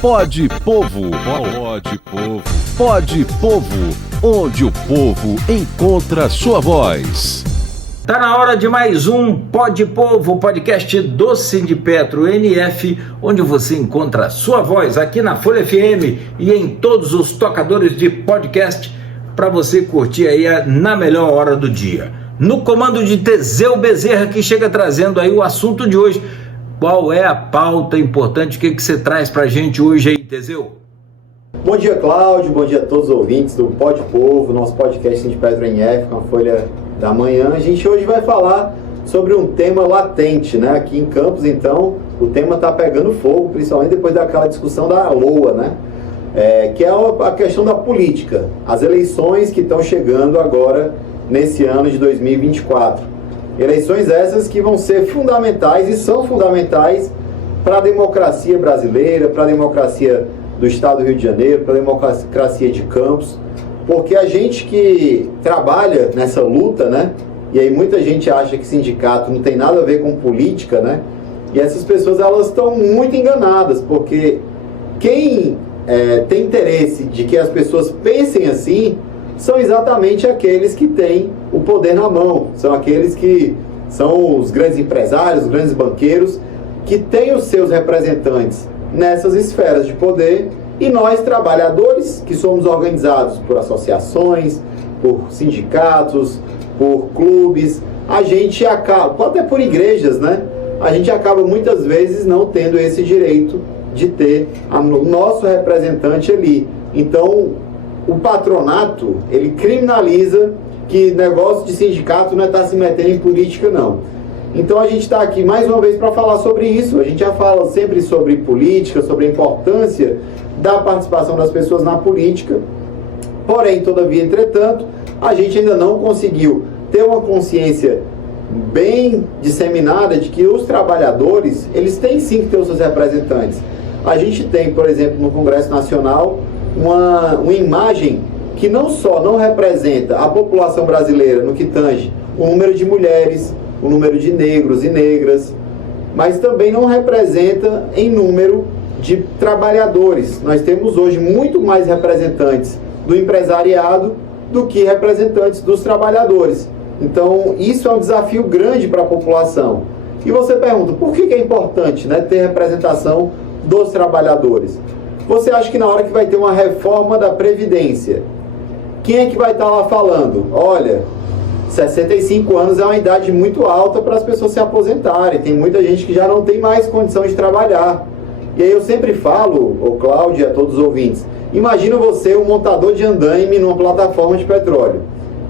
Pode Povo. Pode Povo. Pode Povo, onde o povo encontra sua voz. Tá na hora de mais um Pode Povo, podcast do Sindipetro NF, onde você encontra a sua voz aqui na Folha FM e em todos os tocadores de podcast para você curtir aí na melhor hora do dia. No comando de Teseu Bezerra, que chega trazendo aí o assunto de hoje. Qual é a pauta importante? O que você traz pra gente hoje aí, Teseu? Bom dia, Cláudio. Bom dia a todos os ouvintes do Pode Povo, nosso podcast Sindipetro NF com a Folha da Manhã. A gente hoje vai falar sobre um tema latente, né? Aqui em Campos, então, o tema está pegando fogo, principalmente depois daquela discussão da LOA, né? Que é a questão da política, as eleições que estão chegando agora nesse ano de 2024. Eleições essas que vão ser fundamentais e são fundamentais para a democracia brasileira, para a democracia do Estado do Rio de Janeiro, para a democracia de Campos, porque a gente que trabalha nessa luta, né? E aí muita gente acha que sindicato não tem nada a ver com política, né? E essas pessoas, elas estão muito enganadas, porque quem tem interesse de que as pessoas pensem assim são exatamente aqueles que têm o poder na mão, são aqueles que são os grandes empresários, os grandes banqueiros, que têm os seus representantes nessas esferas de poder, e nós, trabalhadores, que somos organizados por associações, por sindicatos, por clubes, a gente acaba, até por igrejas, né? A gente acaba muitas vezes não tendo esse direito de ter o nosso representante ali. Então, o patronato, ele criminaliza que negócio de sindicato não está se metendo em política, não. Então a gente está aqui mais uma vez para falar sobre isso. A gente já fala sempre sobre política, sobre a importância da participação das pessoas na política. Porém, todavia, entretanto, a gente ainda não conseguiu ter uma consciência bem disseminada de que os trabalhadores, eles têm sim que ter os seus representantes. A gente tem, por exemplo, no Congresso Nacional, uma imagem que não só não representa a população brasileira no que tange o número de mulheres, o número de negros e negras, mas também não representa em número de trabalhadores. Nós temos hoje muito mais representantes do empresariado do que representantes dos trabalhadores. Então, isso é um desafio grande para a população. E você pergunta, por que é importante, né, ter representação dos trabalhadores? Você acha que na hora que vai ter uma reforma da Previdência, quem é que vai estar lá falando? Olha, 65 anos é uma idade muito alta para as pessoas se aposentarem. Tem muita gente que já não tem mais condição de trabalhar. E aí eu sempre falo, ô Cláudio e a todos os ouvintes, imagina você, um montador de andaime numa plataforma de petróleo,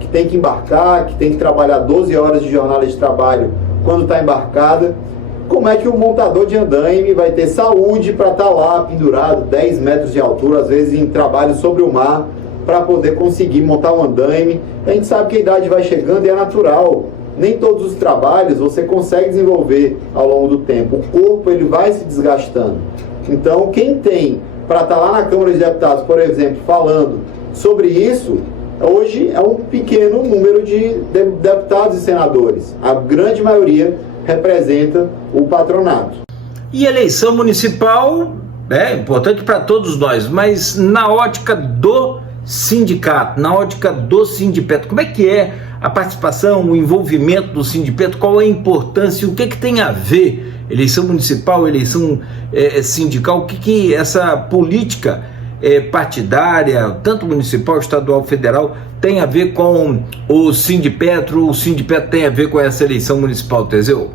que tem que embarcar, que tem que trabalhar 12 horas de jornada de trabalho quando está embarcada. Como é que o montador de andaime vai ter saúde para estar lá pendurado 10 metros de altura, às vezes em trabalho sobre o mar, para poder conseguir montar um andaime? A gente sabe que a idade vai chegando e é natural. Nem todos os trabalhos você consegue desenvolver ao longo do tempo. O corpo, ele vai se desgastando. Então, quem tem para estar lá na Câmara de Deputados, por exemplo, falando sobre isso, hoje é um pequeno número de deputados e senadores. A grande maioria representa o patronato. E eleição municipal é importante para todos nós, mas na ótica do sindicato, na ótica do Sindipetro, como é que é a participação, o envolvimento do Sindipetro, qual é a importância, o que tem a ver eleição municipal, eleição sindical, o que essa política partidária, tanto municipal, estadual, federal, tem a ver com o Sindipetro tem a ver com essa eleição municipal, Teseu?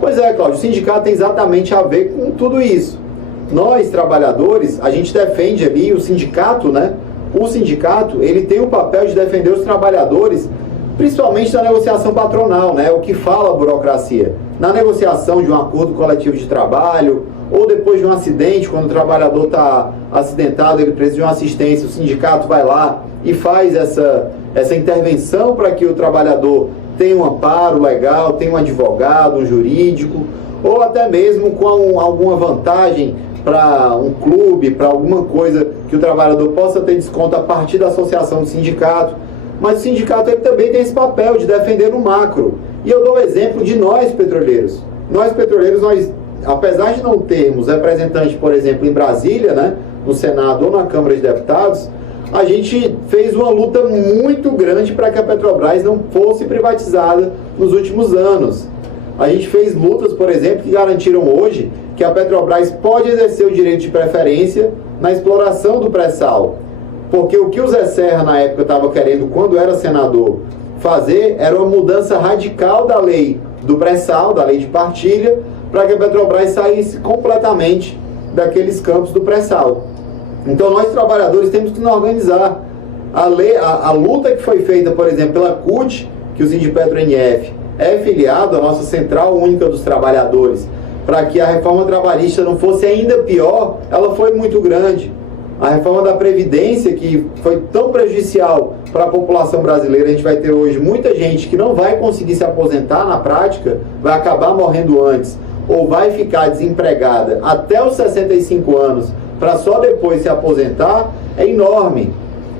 Pois é, Cláudio, o sindicato tem exatamente a ver com tudo isso. Nós, trabalhadores, a gente defende ali o sindicato, né? O sindicato, ele tem o papel de defender os trabalhadores, principalmente na negociação patronal, né? O que fala a burocracia. Na negociação de um acordo coletivo de trabalho, ou depois de um acidente, quando o trabalhador está acidentado, ele precisa de uma assistência, o sindicato vai lá e faz essa intervenção para que o trabalhador tenha um amparo legal, tenha um advogado, um jurídico, ou até mesmo com alguma vantagem para um clube, para alguma coisa que o trabalhador possa ter desconto a partir da associação do sindicato. Mas o sindicato ele também tem esse papel de defender no macro. E eu dou o exemplo de nós petroleiros. Nós petroleiros, nós apesar de não termos representante, por exemplo, em Brasília, né, no Senado ou na Câmara de Deputados, a gente fez uma luta muito grande para que a Petrobras não fosse privatizada nos últimos anos. A gente fez lutas, por exemplo, que garantiram hoje que a Petrobras pode exercer o direito de preferência na exploração do pré-sal. Porque o que o Zé Serra, na época, estava querendo, quando era senador, fazer era uma mudança radical da lei do pré-sal, da lei de partilha, para que a Petrobras saísse completamente daqueles campos do pré-sal. Então nós, trabalhadores, temos que nos organizar. A luta que foi feita, por exemplo, pela CUT, que o Sindipetro-NF é filiado à nossa Central Única dos Trabalhadores, para que a reforma trabalhista não fosse ainda pior, ela foi muito grande. A reforma da Previdência, que foi tão prejudicial para a população brasileira, a gente vai ter hoje muita gente que não vai conseguir se aposentar na prática, vai acabar morrendo antes, ou vai ficar desempregada até os 65 anos, para só depois se aposentar, é enorme.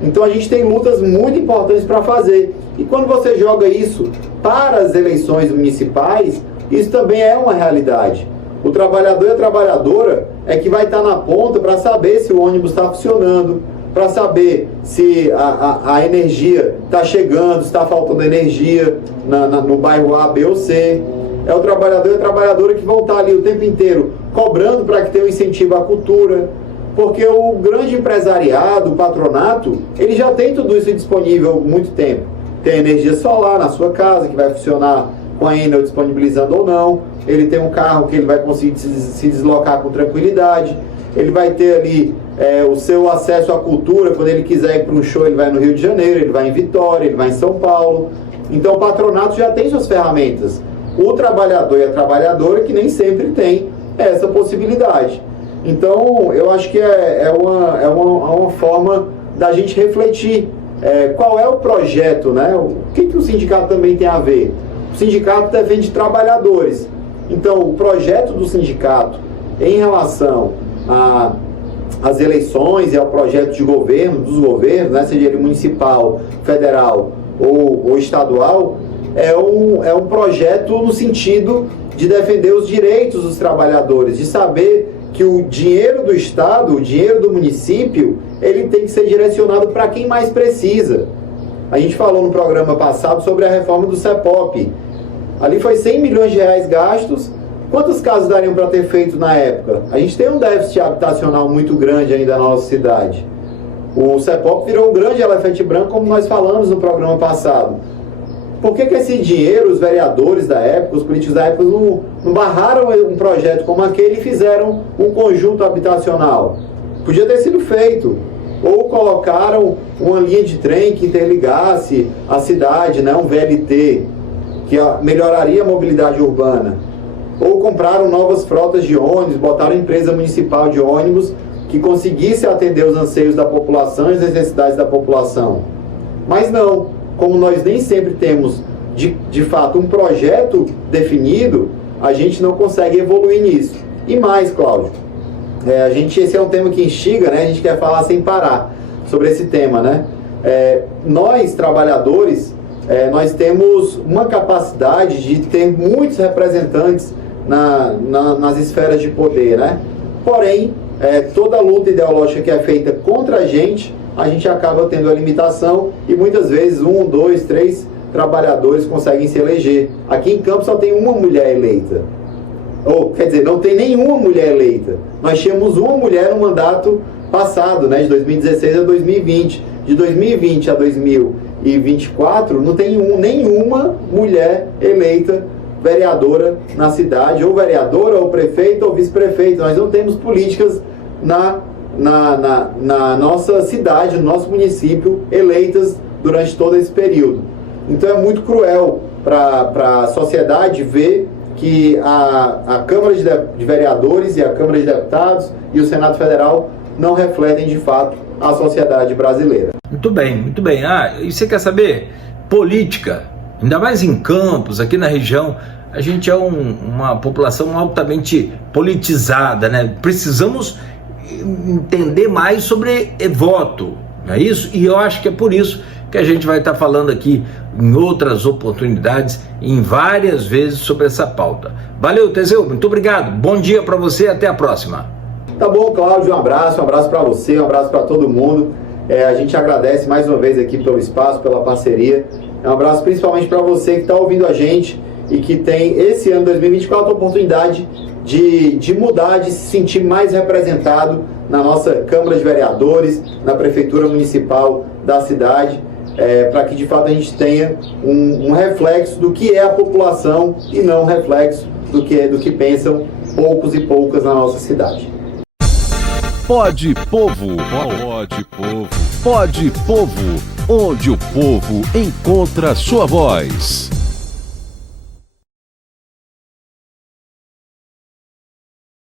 Então a gente tem lutas muito importantes para fazer. E quando você joga isso para as eleições municipais, isso também é uma realidade. O trabalhador e a trabalhadora é que vai estar na ponta para saber se o ônibus está funcionando, para saber se a energia está chegando, se está faltando energia no bairro A, B ou C. É o trabalhador e a trabalhadora que vão estar ali o tempo inteiro cobrando para que tenha um incentivo à cultura, porque o grande empresariado, o patronato, ele já tem tudo isso disponível há muito tempo. Tem energia solar na sua casa, que vai funcionar com a Enel disponibilizando ou não. Ele tem um carro que ele vai conseguir se deslocar com tranquilidade. Ele vai ter ali o seu acesso à cultura. Quando ele quiser ir para um show, ele vai no Rio de Janeiro, ele vai em Vitória, ele vai em São Paulo. Então o patronato já tem suas ferramentas. O trabalhador e a trabalhadora que nem sempre tem essa possibilidade. Então eu acho que é uma forma da gente refletir qual é o projeto, né? O que o sindicato também tem a ver? O sindicato defende trabalhadores. Então, o projeto do sindicato em relação às eleições e ao projeto de governo, dos governos, né, seja ele municipal, federal ou estadual, é um projeto no sentido de defender os direitos dos trabalhadores, de saber que o dinheiro do Estado, o dinheiro do município, ele tem que ser direcionado para quem mais precisa. A gente falou no programa passado sobre a reforma do CEPOP. Ali foi 100 milhões de reais gastos. Quantas casas dariam para ter feito na época? A gente tem um déficit habitacional muito grande ainda na nossa cidade. O CEPOP virou um grande elefante branco, como nós falamos no programa passado. Por que esse dinheiro, os vereadores da época, os políticos da época, não barraram um projeto como aquele e fizeram um conjunto habitacional? Podia ter sido feito. Ou colocaram uma linha de trem que interligasse a cidade, né, um VLT, que melhoraria a mobilidade urbana. Ou compraram novas frotas de ônibus, botaram empresa municipal de ônibus que conseguisse atender os anseios da população e as necessidades da população. Mas não, como nós nem sempre temos de fato um projeto definido, a gente não consegue evoluir nisso. E mais, Cláudio, esse é um tema que instiga, né? A gente quer falar sem parar sobre esse tema, né? Nós, trabalhadores, nós temos uma capacidade de ter muitos representantes nas esferas de poder, né? Porém, toda a luta ideológica que é feita contra a gente acaba tendo a limitação e muitas vezes 1, 2, 3 trabalhadores conseguem se eleger. Aqui em Campos só tem uma mulher eleita. Ou, quer dizer, não tem nenhuma mulher eleita. Nós tínhamos uma mulher no mandato passado, né, de 2016 a 2020. De 2020 a 2024, não tem nenhuma mulher eleita vereadora na cidade, ou vereadora, ou prefeito, ou vice-prefeito. Nós não temos políticas na nossa cidade, no nosso município, eleitas durante todo esse período. Então é muito cruel para a sociedade ver que a Câmara de Vereadores e a Câmara de Deputados e o Senado Federal não refletem de fato a sociedade brasileira. Muito bem, muito bem. E você quer saber? Política, ainda mais em Campos, aqui na região, a gente é uma população altamente politizada, né? Precisamos entender mais sobre voto, não é isso? E eu acho que é por isso que a gente vai estar falando aqui em outras oportunidades, em várias vezes sobre essa pauta. Valeu, Teseu, muito obrigado. Bom dia para você, até a próxima. Tá bom, Cláudio, um abraço para você, um abraço para todo mundo. A gente agradece mais uma vez aqui pelo espaço, pela parceria. Um abraço principalmente para você que está ouvindo a gente e que tem esse ano 2024 a oportunidade de mudar, de se sentir mais representado na nossa Câmara de Vereadores, na Prefeitura Municipal da cidade, para que de fato a gente tenha um reflexo do que é a população e não um reflexo do que pensam poucos e poucas na nossa cidade. Pode Povo, pode Povo, pode Povo, onde o povo encontra sua voz.